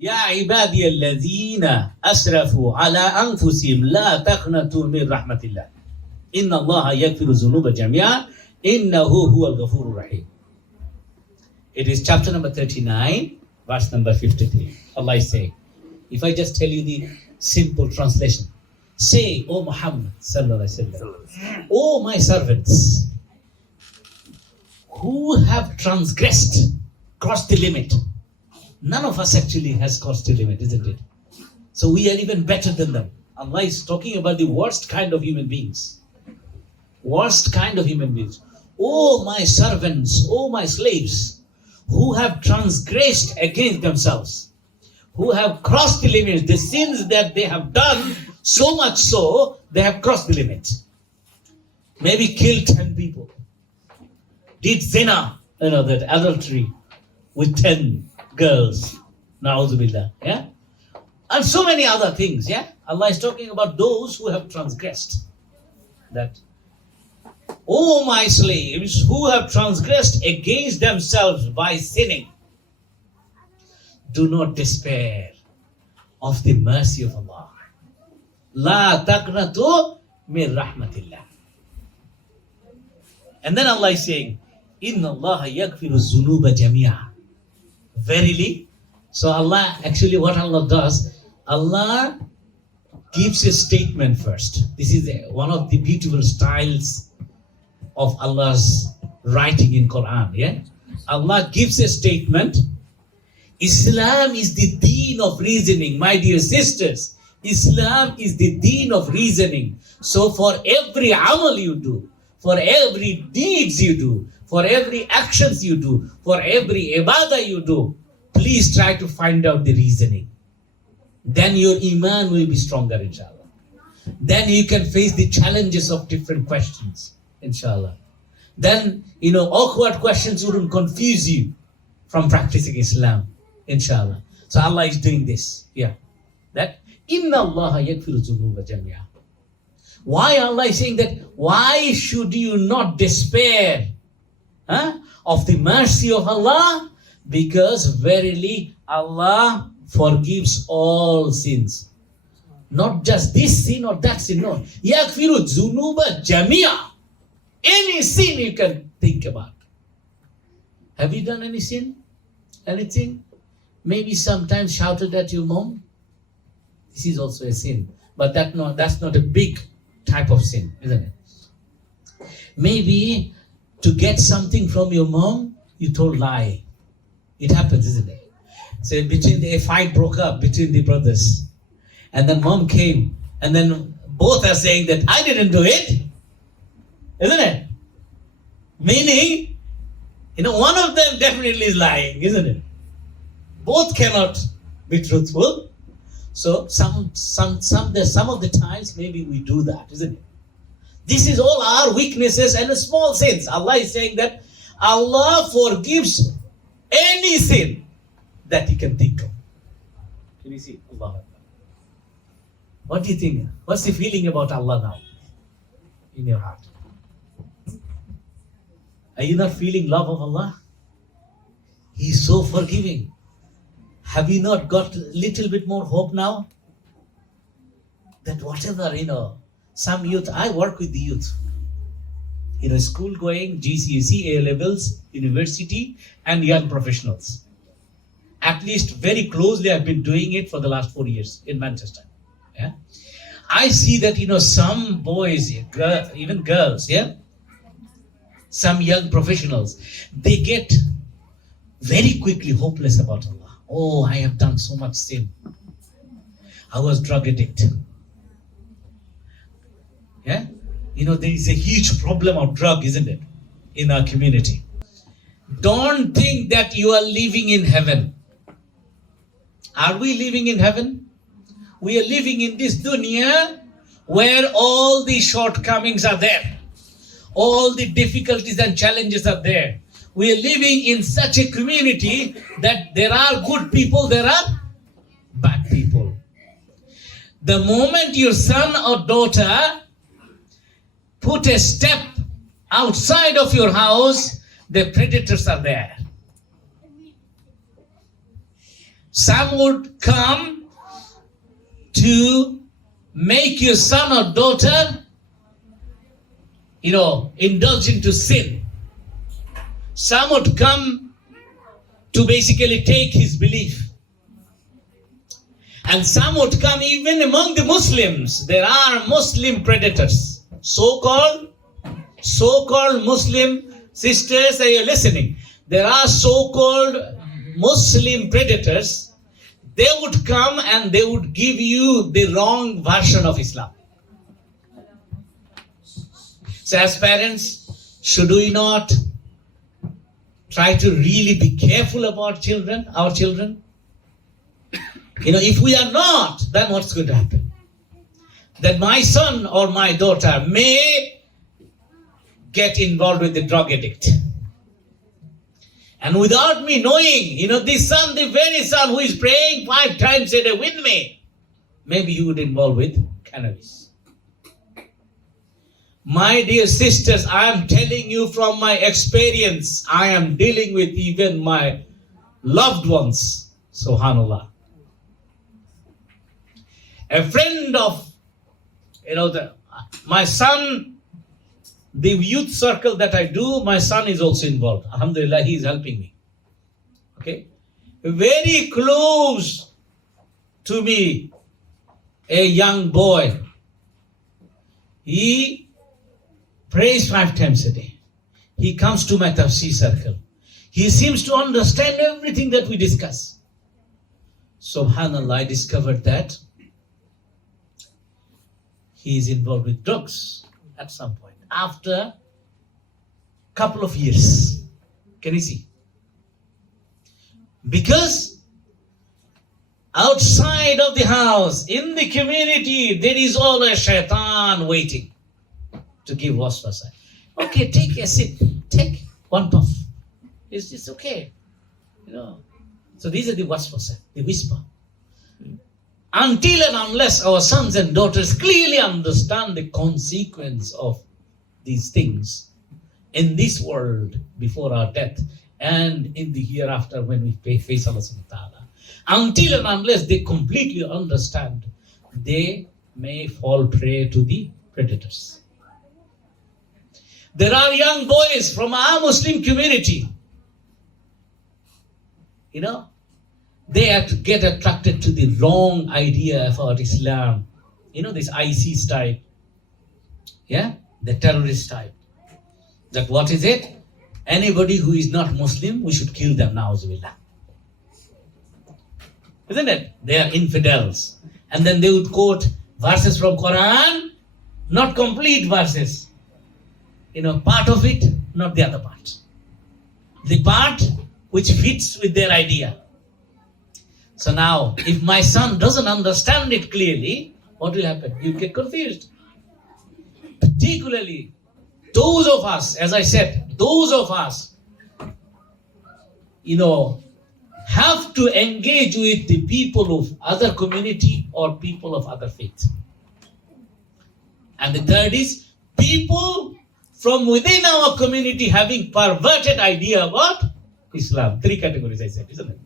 يا عبادي الذين أسرفوا على أنفسهم لا تقنطوا من رحمة الله إن الله يغفر الذنوب جميعا إنه هو الغفور الرحيم. It is chapter number 39, verse number 53. Allah is saying, if I just tell you the simple translation, say, O Muhammad sallallahu alaihi wasallam, O my servants, who have transgressed, crossed the limit. None of us actually has crossed the limit, isn't it? So we are even better than them. Allah is talking about the worst kind of human beings. Worst kind of human beings. Oh my servants, oh my slaves, who have transgressed against themselves, who have crossed the limit, the sins that they have done, so much so, they have crossed the limit. Maybe killed 10 people. Did zina, that adultery with 10 girls. Na'udhu billah. Yeah? And so many other things. Yeah? Allah is talking about those who have transgressed. That, oh my slaves, who have transgressed against themselves by sinning, do not despair of the mercy of Allah. La taqnatu min rahmatillah. And then Allah is saying, Inna Allah yaghfiru dhunuba jami'a. Verily. So Allah, actually what Allah does, Allah gives a statement first. This is one of the beautiful styles of Allah's writing in Quran. Yeah, Allah gives a statement. Islam is the deen of reasoning, my dear sisters. Islam is the deen of reasoning. So for every amal you do, for every deeds you do, for every actions you do, for every ibadah you do, please try to find out the reasoning. Then your iman will be stronger, inshallah. Then you can face the challenges of different questions, inshallah. Then, awkward questions wouldn't confuse you from practicing Islam, inshallah. So Allah is doing this, that Inna Allah yaghfiru dhunuba jami'a. Why Allah is saying that? Why should you not despair of the mercy of Allah? Because verily Allah forgives all sins. Not just this sin or that sin, no. Yaghfiru dhunuba jami'a. Any sin you can think about. Have you done any sin? Anything? Maybe sometimes shouted at your mom. This is also a sin. But that's not a big type of sin, isn't it? Maybe to get something from your mom, you told lie. It happens, isn't it? So a fight broke up between the brothers. And then mom came. And then both are saying that I didn't do it. Isn't it? Meaning, one of them definitely is lying, isn't it? Both cannot be truthful. So some of the times maybe we do that, isn't it? This is all our weaknesses and small sins. Allah is saying that Allah forgives any sin that you can think of. Can you see? Allah. What do you think? What's the feeling about Allah now in your heart? Are you not feeling love of Allah? He's so forgiving. Have you not got a little bit more hope now? That whatever, some youth, I work with the youth. School going, GCSE, A-levels, university, and young professionals. At least very closely, I've been doing it for the last 4 years in Manchester. Yeah, I see that, some boys, even girls, some young professionals, they get very quickly hopeless about Allah. Oh, I have done so much sin. I was drug addicted. Yeah? There is a huge problem of drug, isn't it? In our community. Don't think that you are living in heaven. Are we living in heaven? We are living in this dunya where all the shortcomings are there. All the difficulties and challenges are there. We are living in such a community that there are good people, there are bad people. The moment your son or daughter put a step outside of your house, the predators are there. Some would come to make your son or daughter, indulge into sin. Some would come to basically take his belief. And some would come even among the Muslims. There are Muslim predators. So-called Muslim sisters, are you listening? There are so-called Muslim predators. They would come and they would give you the wrong version of Islam. So as parents, should we not try to really be careful about our children? If we are not, then what's going to happen? That my son or my daughter may get involved with the drug addict. And without me knowing, this son, the very son who is praying 5 times a day with me, maybe he would involve with cannabis. My dear sisters, I am telling you from my experience, I am dealing with even my loved ones. Subhanallah. A friend of, my son, the youth circle that I do, my son is also involved. Alhamdulillah, he is helping me. Okay? Very close to me, a young boy. He prays 5 times a day. He comes to my tafsir circle. He seems to understand everything that we discuss. Subhanallah, I discovered that he is involved with drugs at some point. After a couple of years. Can you see? Because outside of the house, in the community, there is always shaitan waiting to give waswasa. Okay, take a sip. Take 1 puff. It's okay. So these are the waswasa, the whisper. Until and unless our sons and daughters clearly understand the consequence of these things in this world before our death and in the hereafter when we face Allah subhanahu wa ta'ala, until and unless they completely understand, they may fall prey to the predators. There are young boys from our Muslim community, they get attracted to the wrong idea about Islam. This ISIS type. Yeah? The terrorist type. That what is it? Anybody who is not Muslim, we should kill them, na'uzubillah. Isn't it? They are infidels. And then they would quote verses from Quran, not complete verses. Part of it, not the other part. The part which fits with their idea. So now, if my son doesn't understand it clearly, what will happen? He'll get confused. Particularly, those of us, as I said, those of us, have to engage with the people of other community or people of other faith. And the third is, people from within our community having perverted idea about Islam. 3 categories I said, isn't it?